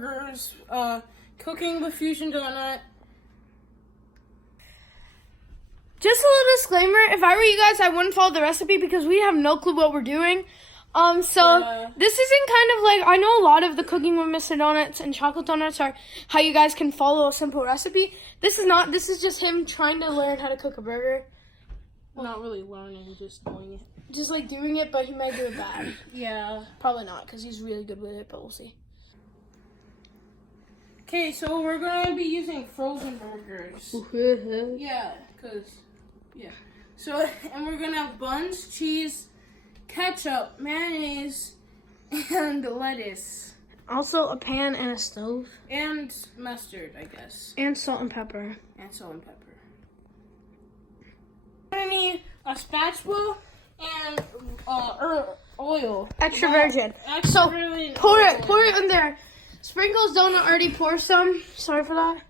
burgers, cooking with Fusion Doughnut. Just a little disclaimer, if I were you guys, I wouldn't follow the recipe because we have no clue what we're doing. This isn't kind of like, I know a lot of the cooking with Mr. Donuts and chocolate donuts are how you guys can follow a simple recipe. This is not, this is just him trying to learn how to cook a burger. Well, not really learning, just doing it. Just like doing it, but he might do it bad. Yeah. Probably not, because he's really good with it, but we'll see. Okay, so we're going to be using frozen burgers. Yeah, because, yeah. So, and we're going to have buns, cheese, ketchup, mayonnaise, and lettuce. Also a pan and a stove. And mustard, I guess. And salt and pepper. And salt and pepper. We're going to need a spatula and oil. Extra virgin. Extra virgin Pour oil. it in there. Sprinkles Donut already pour some. Sorry for that.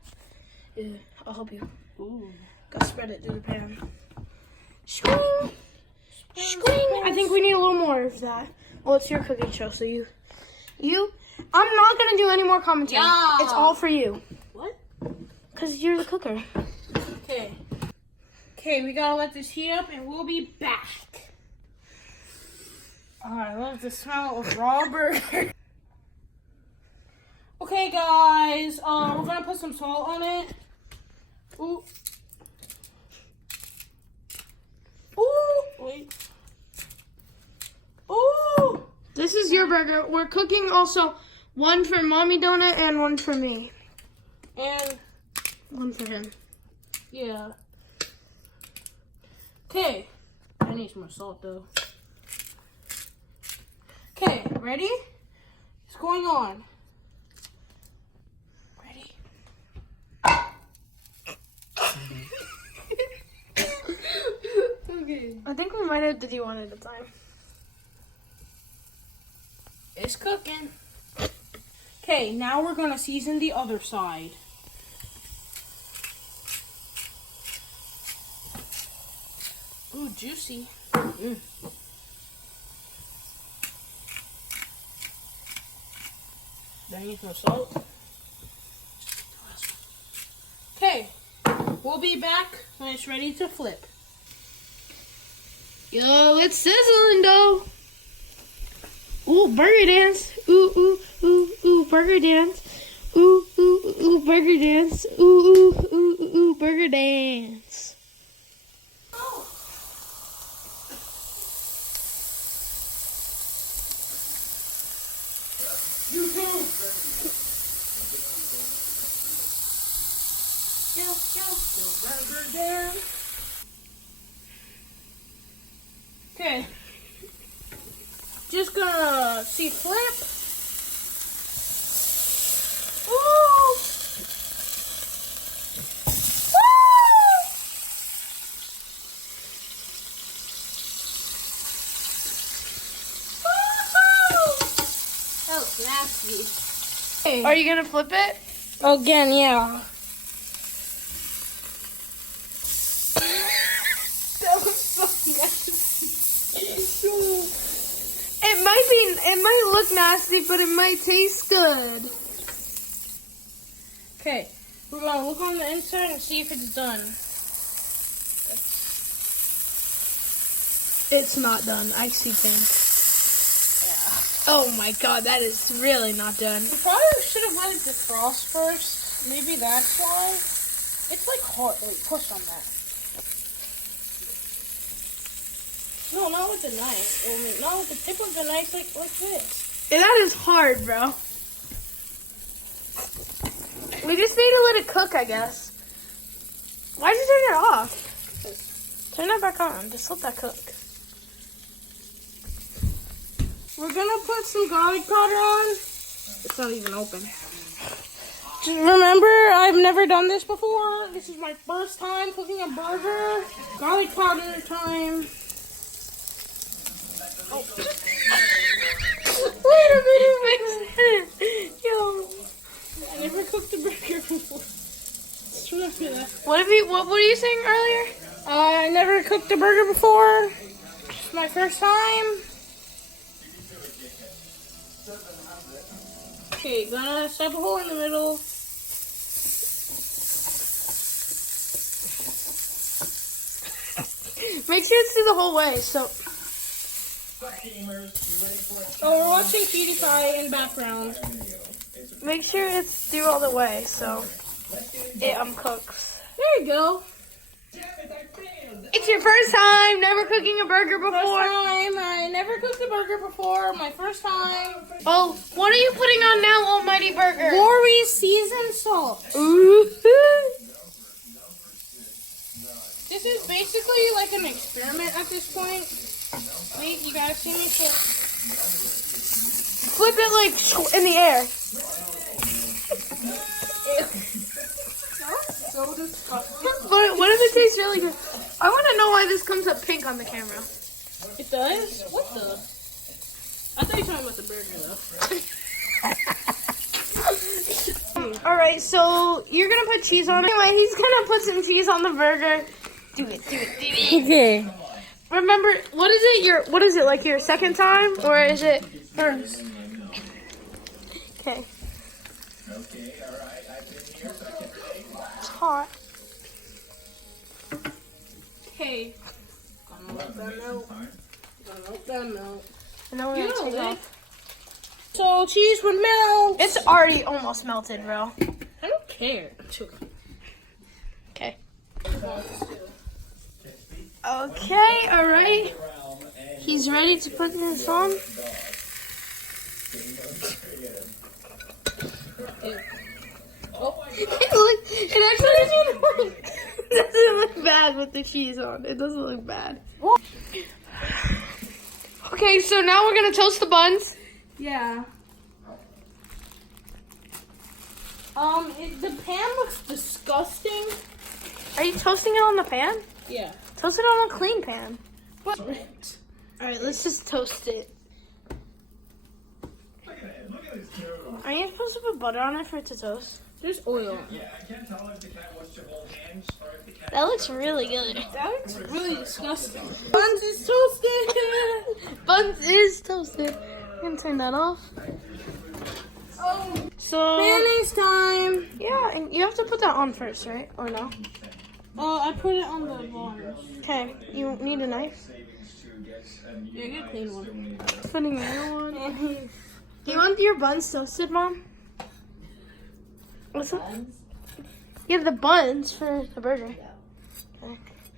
Yeah, I'll help you. Ooh. Gotta spread it through the pan. Swing. Swing. I think we need a little more of that. Well, it's your cooking show, so you. I'm not gonna do any more commentary. Yeah. It's all for you. What? Because you're the cooker. Okay. Okay, we gotta let this heat up and we'll be back. Oh, I love the smell of raw burger. Okay, guys, we're gonna put some salt on it. Ooh. Ooh. Wait. Ooh. This is your burger. We're cooking also one for Mommy Donut and one for me. And one for him. Yeah. Okay. I need some more salt though. Okay, ready? It's going on. Ready? Okay. I think we might have to do one at a time. It's cooking. Okay, now we're gonna season the other side. Ooh, juicy. Mm. Do I need more salt? Okay, we'll be back when it's ready to flip. Yo, it's sizzling though. Ooh, burger dance. Ooh, ooh, ooh, ooh, burger dance. Ooh, ooh, ooh, burger dance. Ooh, ooh, ooh, ooh, burger dance. Okay. Just gonna see flip. Ooh! That was nasty. Hey. Are you gonna flip it? Again, yeah. That was so nasty. It might look nasty, but it might taste good. Okay, we're gonna look on the inside and see if it's done. It's not done. I see pink. Yeah. Oh my god, that is really not done. We probably should have let it defrost first. Maybe that's why. It's like hard. Wait, push on that. No, not with the knife. I mean, not with the tip of the knife, like this. Yeah, that is hard, bro. We just need to let it cook, I guess. Why'd you turn it off? Turn it back on. Just let that cook. We're gonna put some garlic powder on. It's not even open. Just remember, I've never done this before. This is my first time cooking a burger. Garlic powder time. Oh. Wait a minute, yo. I never cooked a burger before. Just remember that. What were you saying earlier? I never cooked a burger before. It's my first time. Okay, gonna stab a hole in the middle. Make sure it's through the whole way, so. Oh, we're watching PewDiePie in background. Make sure it's through all the way, so it cooks. There you go. It's your first time never cooking a burger before. First time. I never cooked a burger before. My first time. Oh, what are you putting on now, Almighty Burger? Lori's seasoned salt. Ooh. This is basically like an experiment at this point. Wait, you gotta see me flip. Flip it like in the air. So disgusting. But what if it tastes really good? I want to know why this comes up pink on the camera. It does? What the? I thought you were talking about the burger though. Alright, so you're gonna put cheese on it. Anyway, he's gonna put some cheese on the burger. Do it. Okay. Remember, what is it, like your second time? Or is it first? Okay. It's hot. Okay. Gonna let that melt. And then we're gonna take it off. So cheese would melt. It's already almost melted, bro. I don't care. Okay. Okay, alright. He's ready to put this on. It actually doesn't look bad with the cheese on. It doesn't look bad. Okay, so now we're gonna toast the buns. Yeah. The pan looks disgusting. Are you toasting it on the pan? Yeah. Toast it on a clean pan. But Alright, let's just toast it. Are you supposed to put butter on it for it to toast? there's oil. That looks really good. That looks really disgusting. Buns is toasted. Buns is toasted. I'm gonna turn that off. Oh, So mayonnaise time. yeah, and you have to put that on first, right? Or no? Oh, I put it on the buns. Okay, you need a knife? Yeah, get a clean one. Putting the other one. Do you want your buns toasted, Mom? What's that? You have the buns for the burger.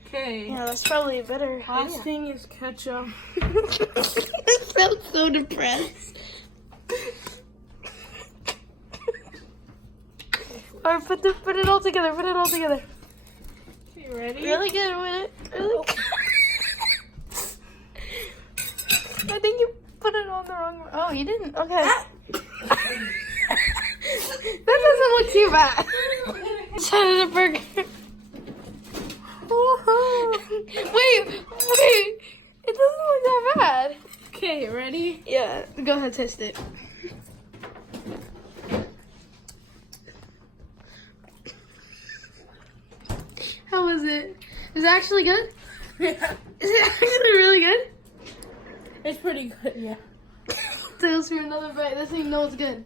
Okay. Yeah, that's probably a better Last idea. thing is ketchup. I felt so depressed. Alright, put it all together. Put it all together. You ready? Really good with it. Really good. I think you put it on the wrong way. Oh, you didn't? Okay. That doesn't look too bad. Side of the burger. Wait. It doesn't look that bad. Okay, ready? Yeah, go ahead, taste it. How was it? Is it actually good? Yeah. Is it actually really good? It's pretty good, yeah. Tails for another bite. This thing knows good.